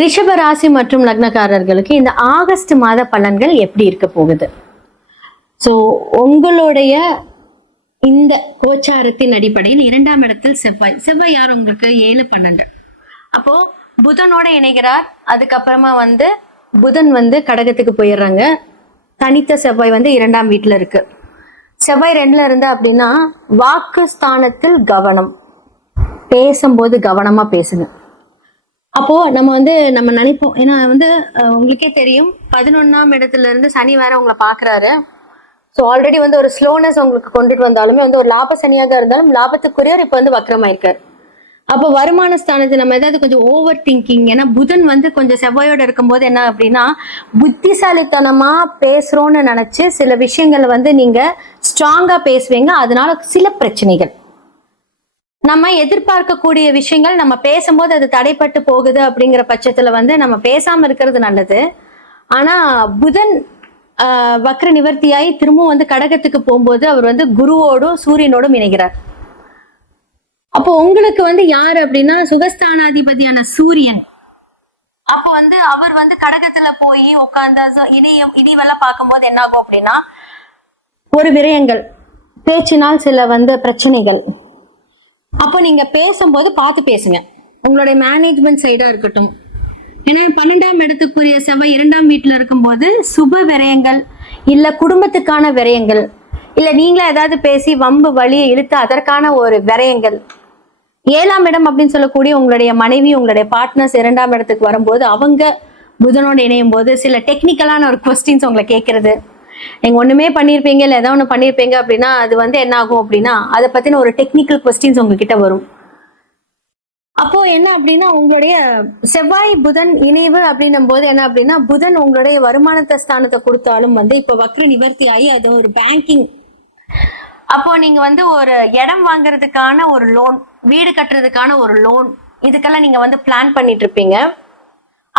ரிஷப ராசி மற்றும் லக்னக்காரர்களுக்கு இந்த ஆகஸ்ட் மாத பலன்கள் எப்படி இருக்க போகுது? ஸோ உங்களுடைய இந்த கோச்சாரத்தின் அடிப்படையில் 2ஆம் இடத்தில் செவ்வாய் யார் உங்களுக்கு 7-12. அப்போ புதனோட இணைகிறார். அதுக்கப்புறமா புதன் கடகத்துக்கு போயிடுறாங்க. தனித்த செவ்வாய் 2ஆம் வீட்டுல இருக்கு. செவ்வாய் 2ல இருந்தா அப்படின்னா வாக்கு ஸ்தானத்தில் கவனம், பேசும்போது கவனமா பேசுங்க. அப்போ நம்ம நினைப்போம், ஏன்னா உங்களுக்கே தெரியும் 11ஆம் இடத்துல இருந்து சனி வேற உங்களை பாக்குறாரு. ஸோ ஆல்ரெடி ஒரு ஸ்லோனஸ் உங்களுக்கு கொண்டுட்டு வந்தாலுமே ஒரு லாப சனியாக இருந்தாலும் லாபத்துக்குரியவர் இப்ப வக்ரமாயிருக்காரு. அப்போ வருமான ஸ்தானத்தை நம்ம ஏதாவது கொஞ்சம் ஓவர் திங்கிங், ஏன்னா புதன் கொஞ்சம் செவ்வாயோட இருக்கும்போது என்ன அப்படின்னா புத்திசாலித்தனமா பேசுறோம்னு நினைச்சு சில விஷயங்களை நீங்க ஸ்ட்ராங்கா பேசுவீங்க. அதனால சில பிரச்சனைகள், நம்ம எதிர்பார்க்கக்கூடிய விஷயங்கள் நம்ம பேசும்போது அது தடைப்பட்டு போகுது. அப்படிங்கிற பட்சத்துல நம்ம பேசாம இருக்கிறது நல்லது. ஆனா புதன் வக்ர நிவர்த்தியாய் திரும்பவும் கடகத்துக்கு போகும்போது அவர் குருவோடும் சூரியனோடும் இணைகிறார். அப்போ உங்களுக்கு யாரு அப்படின்னா சுகஸ்தானாதிபதியான சூரியன். அப்போ அவர் கடகத்துல போய் உட்கார்ந்து இனிவெல்லாம் பார்க்கும்போது என்ன ஆகும் அப்படின்னா ஒரு விரயங்கள், பேச்சினால் சில பிரச்சனைகள். அப்போ நீங்க பேசும்போது பார்த்து பேசுங்க. உங்களுடைய மேனேஜ்மெண்ட் சைடா இருக்கட்டும். ஏன்னா 12ஆம் இடத்துக்குரிய செவ்வாய் 2ஆம் வீட்டுல இருக்கும்போது சுப விரயங்கள், இல்ல குடும்பத்துக்கான விரயங்கள், இல்ல நீங்களே ஏதாவது பேசி வம்பு வழியை இழுத்து அதற்கான ஒரு விரயங்கள். 7ஆம் இடம் அப்படின்னு சொல்லக்கூடிய உங்களுடைய மனைவி, உங்களுடைய பார்ட்னர்ஸ் 2ஆம் இடத்துக்கு வரும்போது அவங்க புதனோடு இணையும் போது சில டெக்னிக்கலான ஒரு கொஸ்டின்ஸ் உங்களை கேட்கறது. நீங்க ஒண்ணுமே பண்ணிருப்பீங்க, இல்ல ஏதாவது ஒண்ணு பண்ணிருப்பீங்க அப்படின்னா அது என்ன ஆகும் அப்படின்னா அதை பத்தின ஒரு டெக்னிக்கல் கொஸ்டின்ஸ் உங்ககிட்ட வரும். அப்போ என்ன அப்படின்னா உங்களுடைய செவ்வாய் புதன் இணைவு அப்படின்னும் போது என்ன அப்படின்னா புதன் உங்களுடைய வருமானத்தை ஸ்தானத்தை கொடுத்தாலும் இப்ப வக்ர நிவர்த்தி ஆகி அது ஒரு பேங்கிங். அப்போ நீங்க ஒரு இடம் வாங்குறதுக்கான ஒரு லோன், வீடு கட்டுறதுக்கான ஒரு லோன், இதுக்கெல்லாம் நீங்க பிளான் பண்ணிட்டு இருப்பீங்க.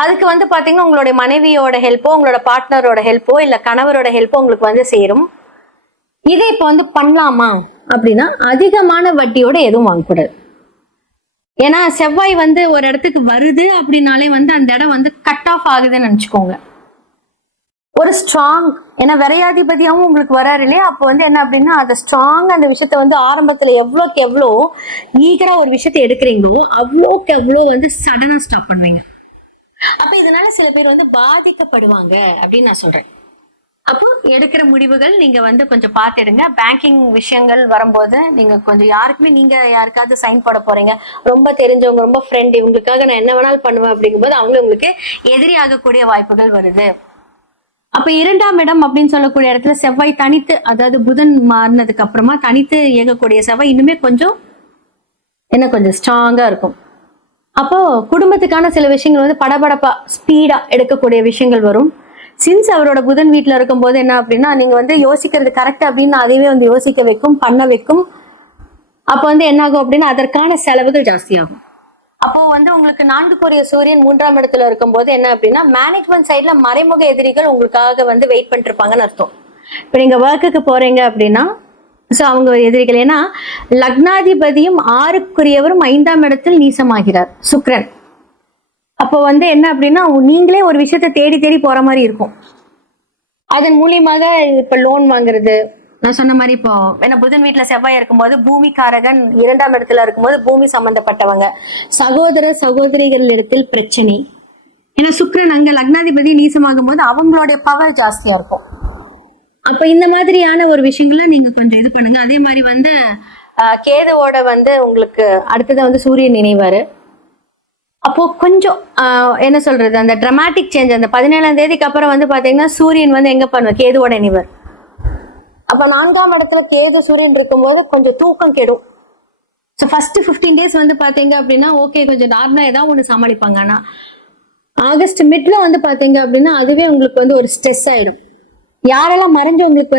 அதுக்கு பாத்தீங்கன்னா உங்களுடைய மனைவியோட ஹெல்ப்போ, உங்களோட பார்ட்னரோட ஹெல்ப்போ, இல்ல கணவரோட ஹெல்ப்போ உங்களுக்கு சேரும். இதை இப்ப பண்ணலாமா அப்படின்னா அதிகமான வட்டியோட எதுவும் வாங்கக்கூடாது. ஏன்னா செவ்வாய் ஒரு இடத்துக்கு வருது அப்படின்னாலே அந்த இடம் கட் ஆஃப் ஆகுதுன்னு நினைச்சுக்கோங்க. ஒரு ஸ்ட்ராங், ஏன்னா விரையாதிபதியாவும் உங்களுக்கு வராரு இல்லையா? அப்போ என்ன அப்படின்னா அதை ஸ்ட்ராங் அந்த விஷயத்த ஆரம்பத்துல எவ்வளோக்கு எவ்வளோ ஈகரா ஒரு விஷயத்த எடுக்கிறீங்களோ அவ்வளோக்கு எவ்வளோ சடனா ஸ்டாப் பண்ணுவீங்க. அப்ப இதனால சில பேர் பாதிக்கப்படுவாங்க அப்படின்னு நான் சொல்றேன். அப்போ எடுக்கிற முடிவுகள் நீங்க கொஞ்சம் பார்த்துடுங்க. பேங்கிங் விஷயங்கள் வரும்போது நீங்க கொஞ்சம் நீங்க யாருக்காவது சைன் போட போறீங்க, ரொம்ப தெரிஞ்சவங்க, ரொம்ப ஃப்ரெண்ட், இவங்களுக்காக நான் என்ன வேணாலும் பண்ணுவேன் அப்படிங்கும்போது அவங்க உங்களுக்கு எதிரி ஆகக்கூடிய வாய்ப்புகள் வருது. அப்ப 2ஆம் இடம் அப்படின்னு சொல்லக்கூடிய இடத்துல செவ்வாய் தனித்து, அதாவது புதன் மாறினதுக்கு அப்புறமா தனித்து இயங்கக்கூடிய செவ்வாய் இன்னுமே கொஞ்சம் ஸ்ட்ராங்கா இருக்கும். அப்போ குடும்பத்துக்கான சில விஷயங்கள் படபடப்பா ஸ்பீடா எடுக்கக்கூடிய விஷயங்கள் வரும். சின்ஸ் அவரோட புதன் வீட்டுல இருக்கும் போது என்ன அப்படின்னா நீங்க யோசிக்கிறது கரெக்ட் அப்படின்னு அதையவே யோசிக்க வைக்கும், பண்ண வைக்கும். அப்போ என்ன ஆகும் அப்படின்னா அதற்கான செலவுகள் ஜாஸ்தியாகும். அப்போ உங்களுக்கு 4க்குரிய சூரியன் 3ஆம் இடத்துல இருக்கும் போது என்ன அப்படின்னா மேனேஜ்மெண்ட் சைட்ல மறைமுக எதிரிகள் உங்களுக்காக வெயிட் பண்ணிட்டு இருப்பாங்கன்னு அர்த்தம். இப்ப நீங்க ஒர்க்குக்கு போறீங்க அப்படின்னா சோ அவங்க எதிரிகள். ஏன்னா லக்னாதிபதியும் 6க்குரியவரும் 5ஆம் இடத்தில் நீசமாகிறார் சுக்கிரன். அப்போ என்ன அப்படின்னா நீங்களே ஒரு விஷயத்த தேடி தேடி போற மாதிரி இருக்கும். அதன் மூலியமாக இப்ப லோன் வாங்குறது, நான் சொன்ன மாதிரி இப்போ ஏன்னா புதன் வீட்டுல செவ்வாய் இருக்கும்போது பூமிக்காரகன் 2ஆம் இடத்துல இருக்கும்போது பூமி சம்பந்தப்பட்டவங்க, சகோதர சகோதரிகள் இடத்தில் பிரச்சனை. ஏன்னா சுக்கிரன் அங்க லக்னாதிபதி நீசமாகும் போது அவங்களுடைய பவர் ஜாஸ்தியா இருக்கும். அப்ப இந்த மாதிரியான ஒரு விஷயங்களை நீங்க கொஞ்சம் இது பண்ணுங்க. அதே மாதிரி கேதுவோட உங்களுக்கு அடுத்தது சூரியன் இணைவாரு. அப்போ கொஞ்சம் என்ன சொல்றது, அந்த டிராமாட்டிக் சேஞ்ச் அந்த 17ஆம் தேதிக்கு அப்புறம் பாத்தீங்கன்னா சூரியன் எங்க பண்ணுவார், கேதுவோட இணைவர். அப்ப 4ஆம் இடத்துல கேது சூரியன் இருக்கும்போது கொஞ்சம் தூக்கம் கெடும். ஸோ ஃபர்ஸ்ட் 15 டேஸ் பாத்தீங்க அப்படின்னா ஓகே, கொஞ்சம் நார்மலா ஏதாவது ஒண்ணு சமாளிப்பாங்க. ஆனா ஆகஸ்ட் மிட்ல பாத்தீங்க அப்படின்னா அதுவே உங்களுக்கு ஒரு ஸ்ட்ரெஸ் ஆயிடும். யாரெல்லாம் மறைஞ்சு உங்களுக்கு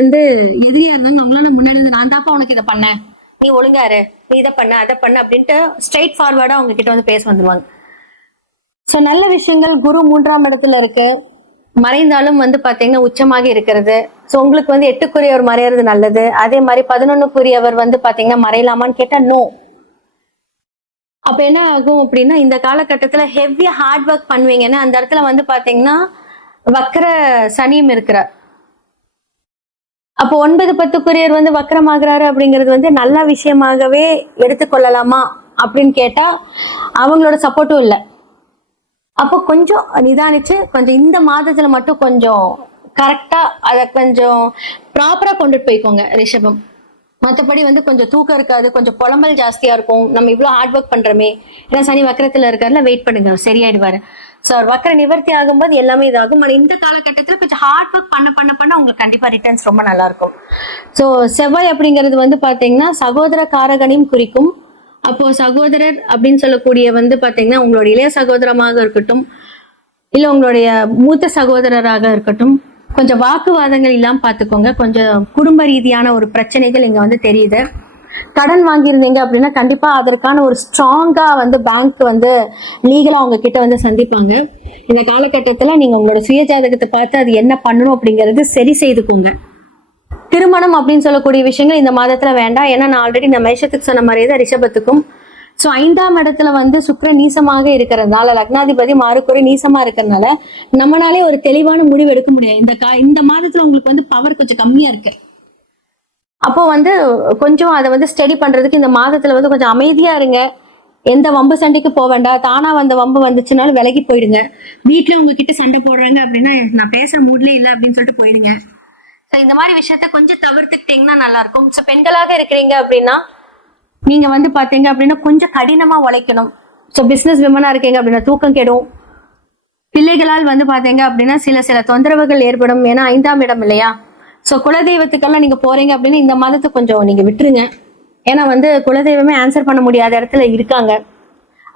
எதிரியா இருந்தாலும் அவங்களால முன்னாடி நான் தாப்பா உனக்கு இதை பண்ணேன், நீ ஒழுங்காரு, நீ இதை பண்ண அதை பண்ண அப்படின்ட்டு ஸ்ட்ரெயிட் ஃபார்வர்டா அவங்க கிட்ட பேச வந்துருவாங்க. சோ நல்ல விஷயங்கள் குரு 3ஆம் இடத்துல இருக்கு, மறைந்தாலும் பாத்தீங்கன்னா உச்சமாக இருக்கிறது. சோ உங்களுக்கு 8க்குரியவர் மறையிறது நல்லது. அதே மாதிரி 11க்குரியவர் பாத்தீங்கன்னா மறையலாமான்னு கேட்டா நோ. அப்ப என்ன ஆகும் அப்படின்னா இந்த காலகட்டத்துல ஹெவியா ஹார்ட் ஒர்க் பண்ணுவீங்கன்னா அந்த இடத்துல வந்து பாத்தீங்கன்னா வக்கர சனியும் இருக்கிறார். அப்போ 9-10 வந்து வக்கரமாகிறாரு அப்படிங்கிறது வந்து நல்ல விஷயமாகவே எடுத்துக்கொள்ளலாமா அப்படின்னு கேட்டா அவங்களோட சப்போர்ட்டும் இல்லை. அப்போ கொஞ்சம் நிதானிச்சு கொஞ்சம் இந்த மாதத்துல மட்டும் கொஞ்சம் கரெக்டா அதை கொஞ்சம் ப்ராப்பரா கொண்டுட்டு போய்க்கோங்க ரிஷபம். மற்றபடி வந்து கொஞ்சம் தூக்கம் இருக்காது, கொஞ்சம் புலம்பல் ஜாஸ்தியா இருக்கும். நம்ம இவ்வளவு ஹார்ட் ஒர்க் பண்றோமே, ஏன்னா சனி வக்கரத்துல இருக்காருல, வெயிட் பண்ணுங்க சரியாயிடுவாரு. ஸோ வக்கர நிவர்த்தி ஆகும்போது எல்லாமே இதாகும். ஆனால் இந்த காலகட்டத்தில் கொஞ்சம் ஹார்ட் ஒர்க் பண்ண உங்களுக்கு கண்டிப்பா ரிட்டர்ன்ஸ் ரொம்ப நல்லா இருக்கும். ஸோ செவ்வாய் அப்படிங்கிறது வந்து பாத்தீங்கன்னா சகோதர காரகனையும் குறிக்கும். அப்போ சகோதரர் அப்படின்னு சொல்லக்கூடிய வந்து பாத்தீங்கன்னா உங்களோட இளைய சகோதரமாக இருக்கட்டும், இல்ல உங்களுடைய மூத்த சகோதரராக இருக்கட்டும், கொஞ்சம் வாக்குவாதங்கள் இல்லாம பாத்துக்கோங்க. கொஞ்சம் குடும்ப ரீதியான ஒரு பிரச்சனைகள் இங்க வந்து தெரியுது. கடன் வாங்கியிருந்தீங்க அப்படின்னா கண்டிப்பா அதற்கான ஒரு ஸ்ட்ராங்கா வந்து பேங்க் வந்து லீகலா அவங்க கிட்ட வந்து சந்திப்பாங்க. இந்த காலகட்டத்துல நீங்க உங்களோட சுய ஜாதகத்தை பார்த்து அது என்ன பண்ணணும் அப்படிங்கறது சரி செய்துக்கோங்க. திருமணம் அப்படின்னு சொல்லக்கூடிய விஷயங்கள் இந்த மாதத்துல வேண்டாம். ஏன்னா நான் ஆல்ரெடி நம்ம மேஷத்துக்கு சொன்ன மாதிரியே தான் ரிஷபத்துக்கும். ஸோ 5ஆம் இடத்துல வந்து சுக்கிரன் நீசமாக இருக்கிறதுனால, லக்னாதிபதி மாறுக்குறை நீசமா இருக்கிறதுனால நம்மளாலே ஒரு தெளிவான முடிவு எடுக்க முடியாது. இந்த மாதத்துல உங்களுக்கு வந்து பவர் கொஞ்சம் கம்மியா இருக்கு. அப்போ வந்து கொஞ்சம் அதை வந்து ஸ்டடி பண்றதுக்கு இந்த மாதத்துல வந்து கொஞ்சம் அமைதியா இருங்க. எந்த வம்பு சண்டைக்கு போக வேண்டாம். தானா வந்த வம்பு வந்துச்சுனாலும் விலகி போயிடுங்க. வீட்டுல உங்ககிட்ட சண்டை போடுறாங்க அப்படின்னா நான் பேசுற மூட்லயே இல்லை அப்படின்னு சொல்லிட்டு போயிடுங்க. ஸோ இந்த மாதிரி விஷயத்த கொஞ்சம் தவிர்த்துக்கிட்டீங்கன்னா நல்லா இருக்கும். ஸோ பெண்களாக இருக்கிறீங்க அப்படின்னா நீங்க வந்து பாத்தீங்க அப்படின்னா கொஞ்சம் கடினமா உழைக்கணும். ஸோ பிசினஸ் விமனா இருக்கீங்க அப்படின்னா தூக்கம் கெடும். பிள்ளைகளால் வந்து பாத்தீங்க அப்படின்னா சில தொந்தரவுகள் ஏற்படும். ஏன்னா 5ஆம் இடம் இல்லையா. ஸோ குலதெய்வத்துக்கெல்லாம் நீங்க போறீங்க அப்படின்னு இந்த மாதத்தை கொஞ்சம் நீங்க விட்டுருங்க. ஏன்னா வந்து குலதெய்வமே ஆன்சர் பண்ண முடியாத இடத்துல இருக்காங்க.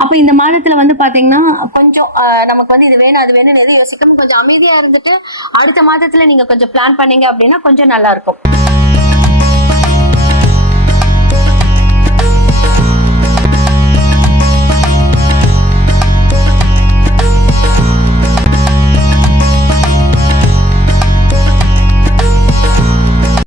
அப்ப இந்த மாதத்துல வந்து பாத்தீங்கன்னா கொஞ்சம் நமக்கு வந்து இது வேணும் அது வேணும்னு எது யோசிக்காம கொஞ்சம் அமைதியா இருந்துட்டு அடுத்த மாதத்துல நீங்க கொஞ்சம் பிளான் பண்ணீங்க அப்படின்னா கொஞ்சம் நல்லா இருக்கும்.